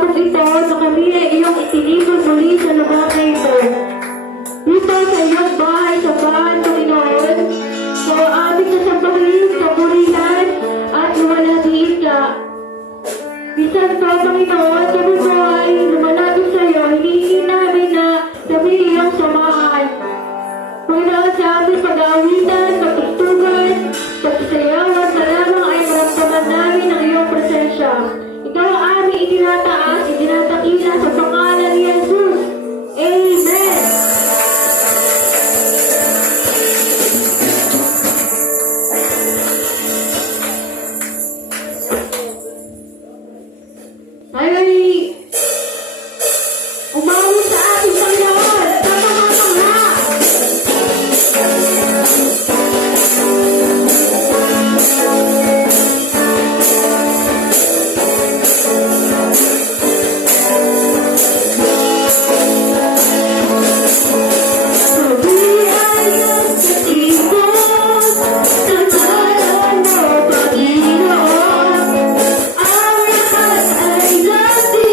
pangakong ito na kami ay iyong itinipon muli sa lugar na ito. Dito sa iyong bahay sa bahan, Panginoon, sa aming sasambahin, sa purihan, at luwalhatiin ka. Bisan pa, Panginoon, kami po ay lumalapit sa iyo, hinihingi namin na kami iyong samahan. Panginoon, sa aming pag-aawitan, pagtugtugan, pagsasayawan, sa lamang ay maramdaman namin ang iyong presensya. Ikaw ang aming itinataas, itinatakina sa pangalan ni Jesus. Amen! Tayo ay umawit sa ating Panginoon. Tama-tama! Love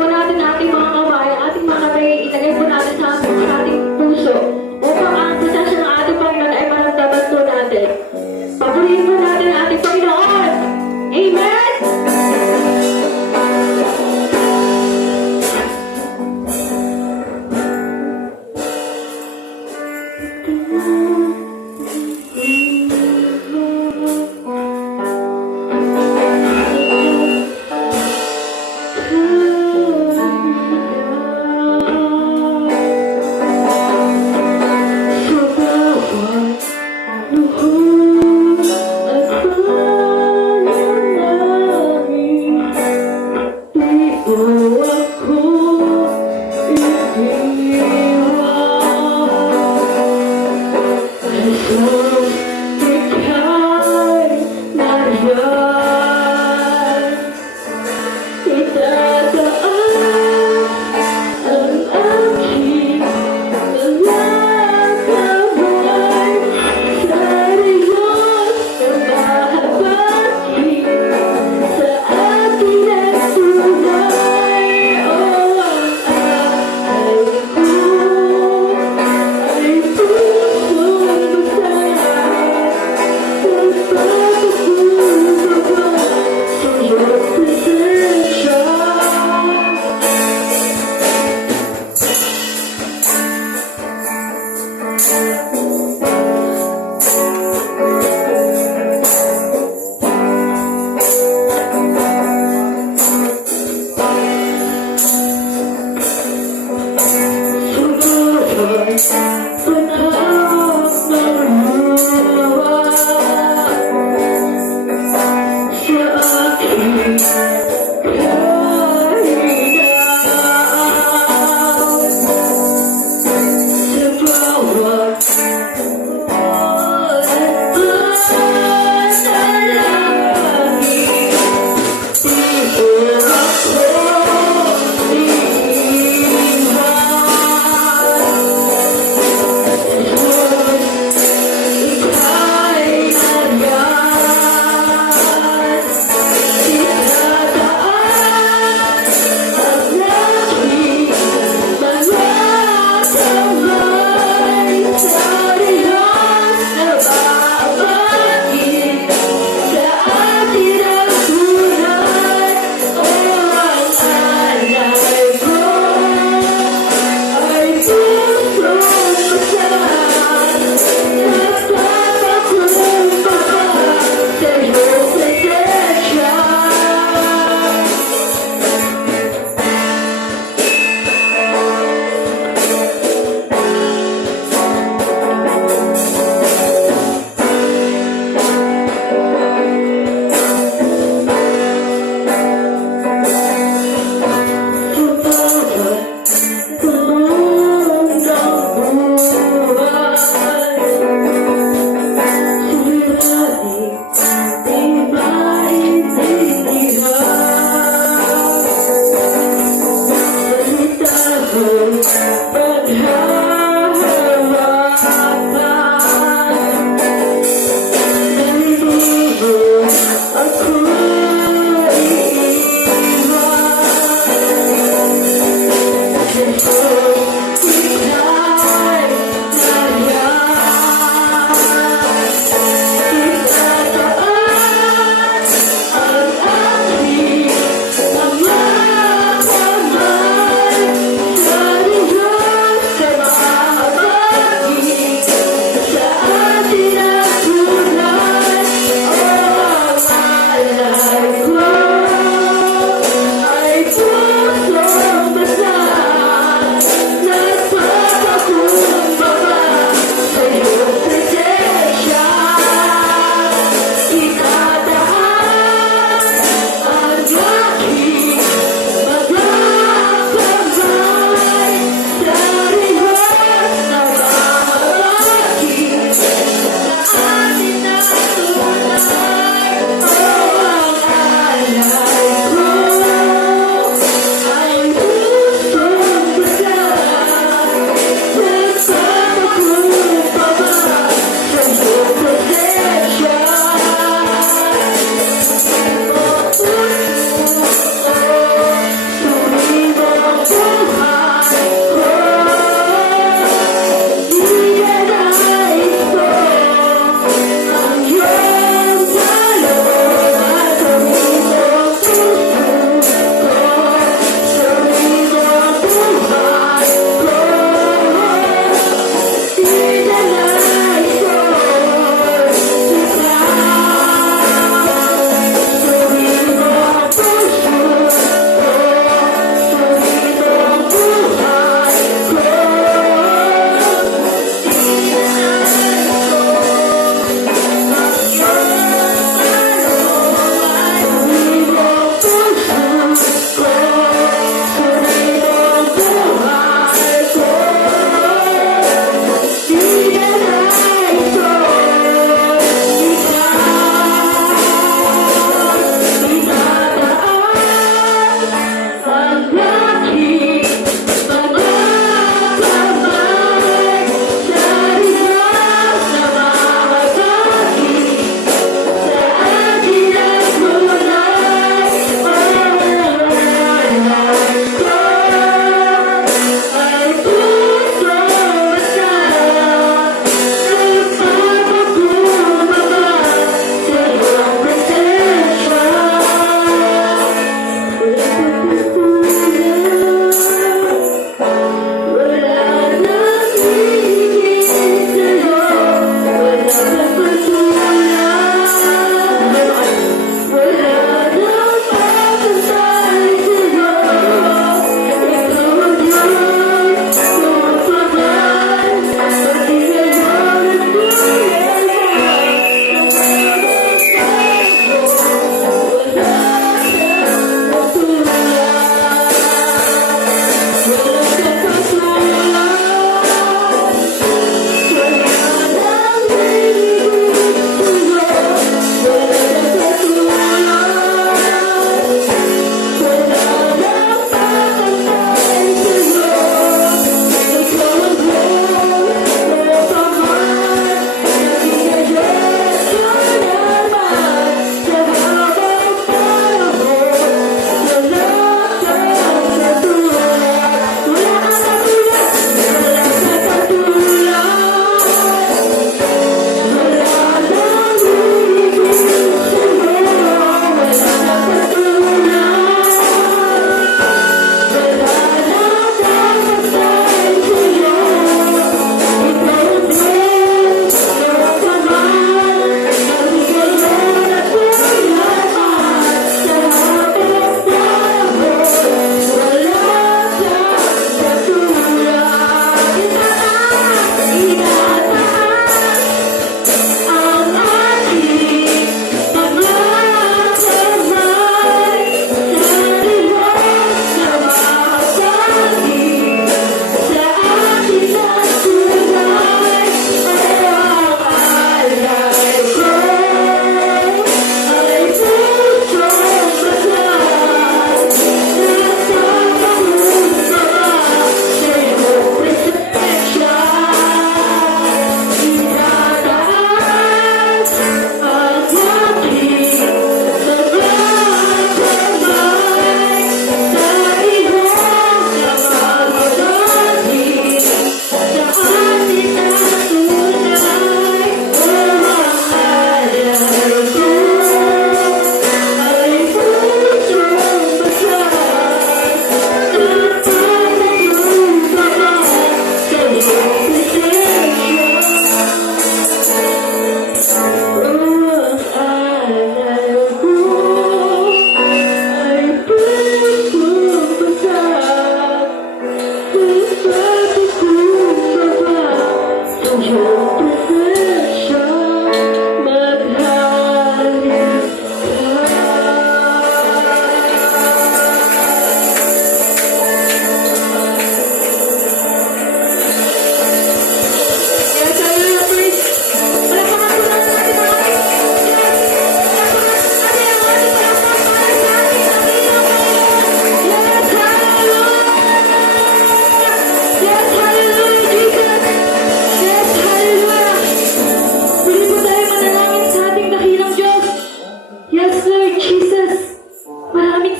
po natin ang ating mga kamay, ang ating mga kamay, ilagay po natin sa ating puso upang ang presensya ng ating Panginoon ay maramdaman po natin. Papurihin po natin ang ating Panginoon. Amen!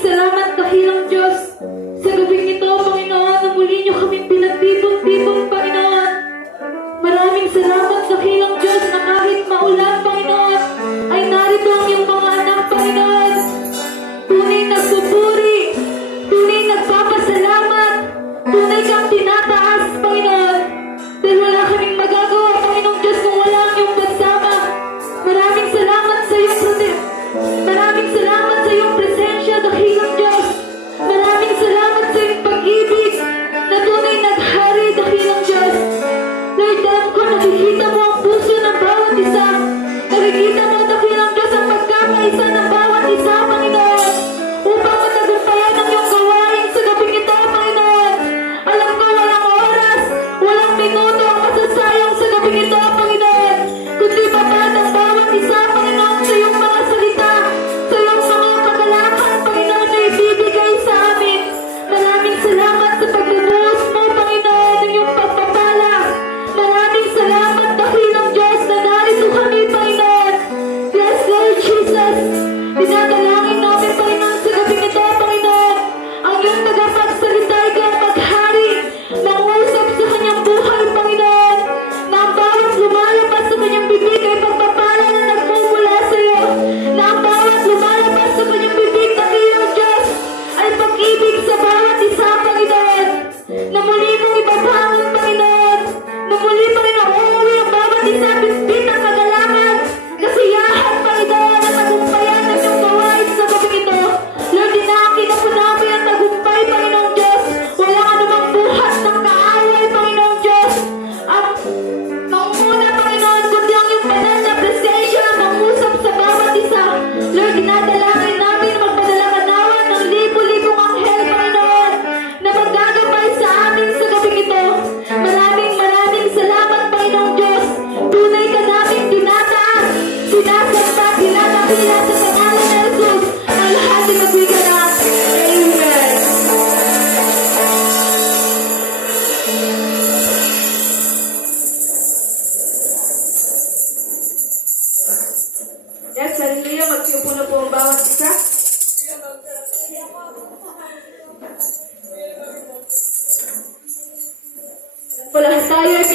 salamat dakilang Diyos. Sa gabing ito, Panginoon, na muli niyo kaming pinagtipon-tipon, Panginoon. Maraming salamat dakilang Diyos na kahit maulan, Panginoon, ay narito ang iyong mga anak, Panginoon. Tunay nagpupuri, tunay nagpapasalamat, tunay kang tinataas, Panginoon. Dahil wala kaming magagawa, Panginoong Diyos, kung wala ang iyong pagsama. Maraming salamat sa iyong Maraming salamat sa iyong presensya, dakilang Diyos. Maraming salamat sa iyong pag-ibig na tunay naghari, dakilang Diyos. Lord, alam ko, nakikita mo ang puso ng bawat isa. Nakikita mo, dakilang Diyos, ang pagkakaisa ng bawat isa, Panginoon. Upang matagumpayan ang iyong gawain sa gabing ito, Panginoon. Alam ko, walang oras, walang minuto ang masasayang sa gabing ito, Panginoon. Kundi babad ang bawat isa, Panginoon, sa iyong mga salita, sa iyong mga kagalakan, Panginoon, na ibibigay sa amin. Maraming salamat sa pagbubuhos mo, Panginoon, ng iyong pagpapala. Maraming salamat, dakilang Diyos, na narito kami, Panginoon. Yes, Lord Jesus. Dinadalangin namin, Panginoon, sa gabing ito, Panginoon. Ang iyong tagapagsalita ay kang maghari, mangusap sa kanyang buhay, Panginoon. Na ang bawat lumalabas sa kanyang bibig ay pagpapala na nagmumula sa iyo. Na ang bawat lumalabas sa kanyang bibig, dakilang Diyos, ay pag-ibig sa bawat isa, Panginoon. Na muli mong ibabangon, Panginoon. Na muli, Panginoon, uuwi ang bawat isa, bitbit ang kagalakan, kasiyahan, Panginoon, at tagumpayan ng iyong gawain sa gabing ito. Lord, dinaakin ako namin ang tagumpay, Panginoong Diyos. Walang anumang buhat ng kaaway, Panginoong Diyos. At maunguna, Panginoon, kundi ang iyong banal na presensya na mangusap sa bawat isa. Lord, dinadalangin namin na magpadala ka nawa ng libo-libong anghel, Panginoon, na maggagabay sa amin sa gabing ito. Maraming salamat, Panginoong Diyos. Tunay ka namin tinataas, sinasamba, tinatapila sa pangalan ni Jesus. Ang lahat ay magbiganap. Amen. Yes, hallelujah. Magsiupo na po ang bawat isa. Lahat tayo ay